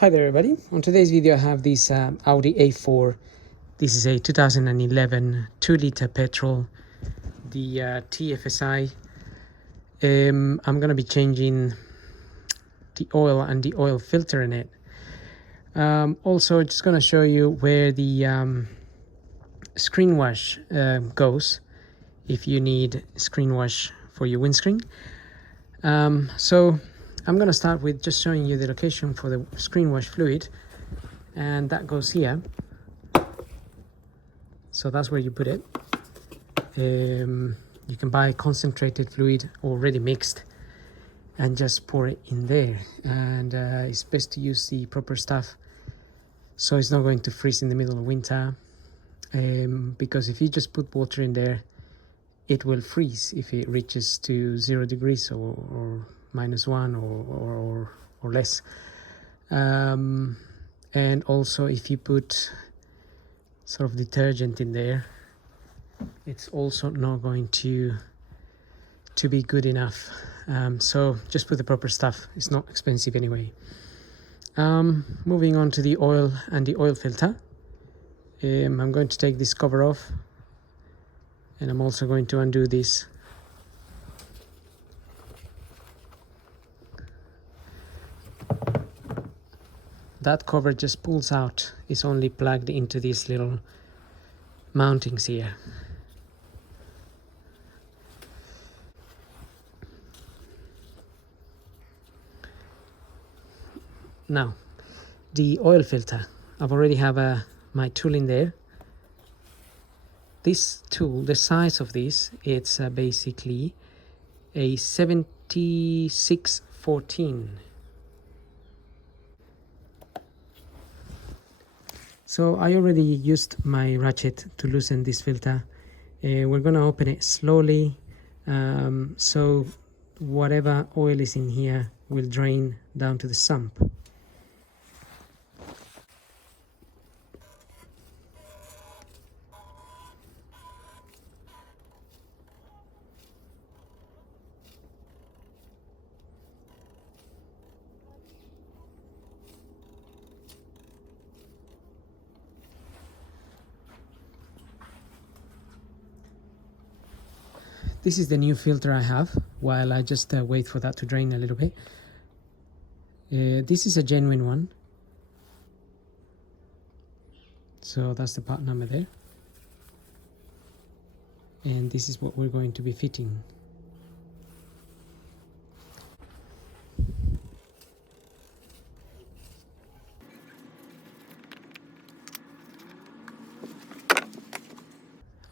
Hi there everybody. On today's video I have this Audi A4. This is a 2011 2-liter petrol, the TFSI. I'm gonna be changing the oil and the oil filter in it. Also just gonna show you where the screen wash goes if you need screen wash for your windscreen. So I'm gonna start with just showing you the location for the screen wash fluid, and that goes here. So that's where you put it. You can buy concentrated fluid already mixed and just pour it in there, and it's best to use the proper stuff so it's not going to freeze in the middle of winter, because if you just put water in there it will freeze if it reaches to 0 degrees or -1 or less. And also if you put sort of detergent in there, it's also not going to be good enough. So just put the proper stuff. It's not expensive anyway. Moving on to the oil and the oil filter. I'm going to take this cover off, and I'm also going to undo this. That cover just pulls out. It's only plugged into these little mountings here. Now, the oil filter. I've already have my tool in there. This tool, the size of this, it's basically a 7614. So I already used my ratchet to loosen this filter. We're gonna open it slowly, so whatever oil is in here will drain down to the sump. This is the new filter I have, while I just wait for that to drain a little bit. This is a genuine one. So that's the part number there. And this is what we're going to be fitting.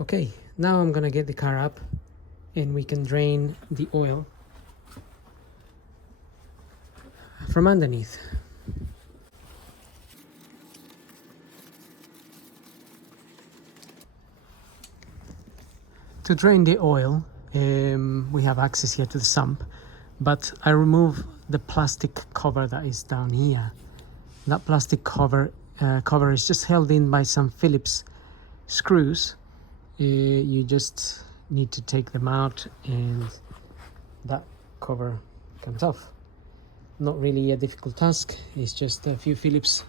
Okay, now I'm gonna get the car up and we can drain the oil from underneath. To drain the oil, we have access here to the sump, but I remove the plastic cover that is down here. That plastic cover is just held in by some Phillips screws. You just need to take them out and that cover comes off. Not really a difficult task, it's just a few Phillips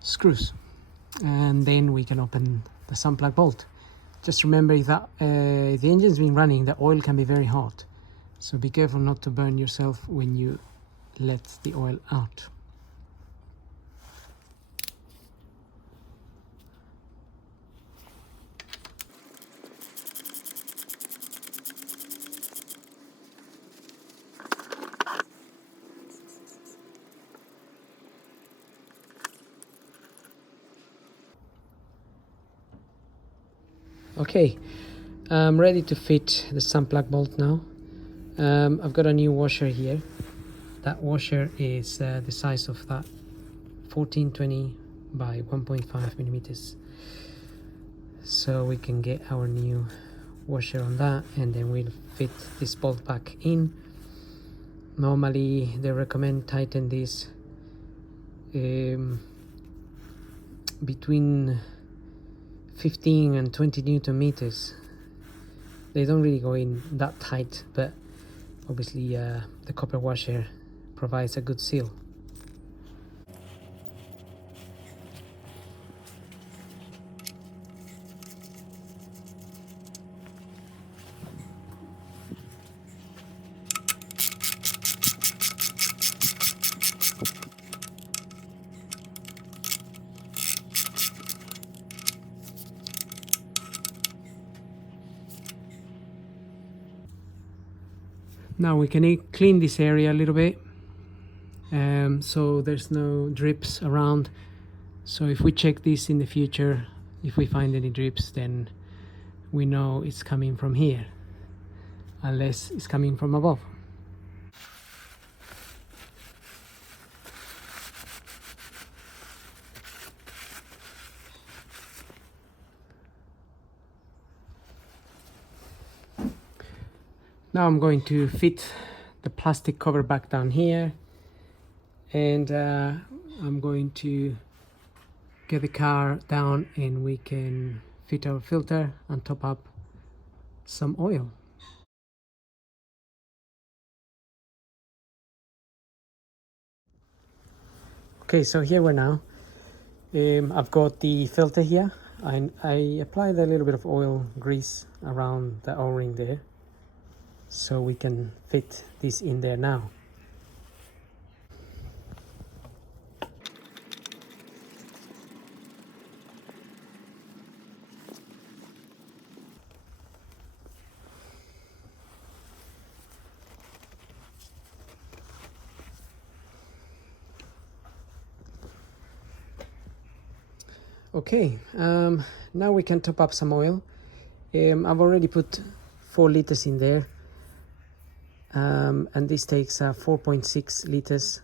screws, and then we can open the sump plug bolt. Just remember that if the engine's been running, the oil can be very hot, so be careful not to burn yourself when you let the oil out. Okay, I'm ready to fit the sump plug bolt now. I've got a new washer here. That washer is the size of that 1420 by 1.5 millimeters. So we can get our new washer on that, and then we'll fit this bolt back in. Normally they recommend tighten this between 15 and 20 Newton meters. They don't really go in that tight, but obviously the copper washer provides a good seal. Now we can clean this area a little bit, so there's no drips around. So if we check this in the future, if we find any drips, then we know it's coming from here, unless it's coming from above. Now I'm going to fit the plastic cover back down here, and I'm going to get the car down and we can fit our filter and top up some oil. Okay, so here we're now. I've got the filter here, and I applied a little bit of oil grease around the O-ring there, so we can fit this in there now. Okay, now we can top up some oil. I've already put 4 liters in there, and this takes 4.6 liters.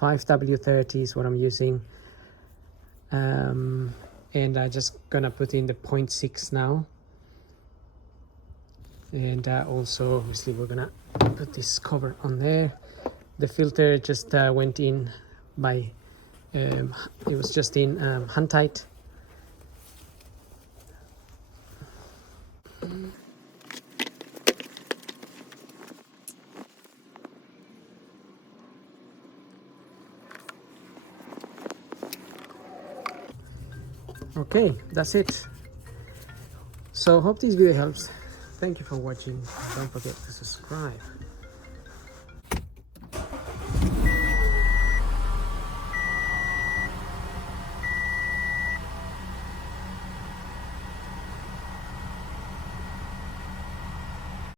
5W30 is what I'm using, and I'm just gonna put in the 0.6 now, and also obviously we're gonna put this cover on there. The filter just went in by it was just in hand tight. Okay, that's it. So hope this video helps. Thank you for watching. Don't forget to subscribe.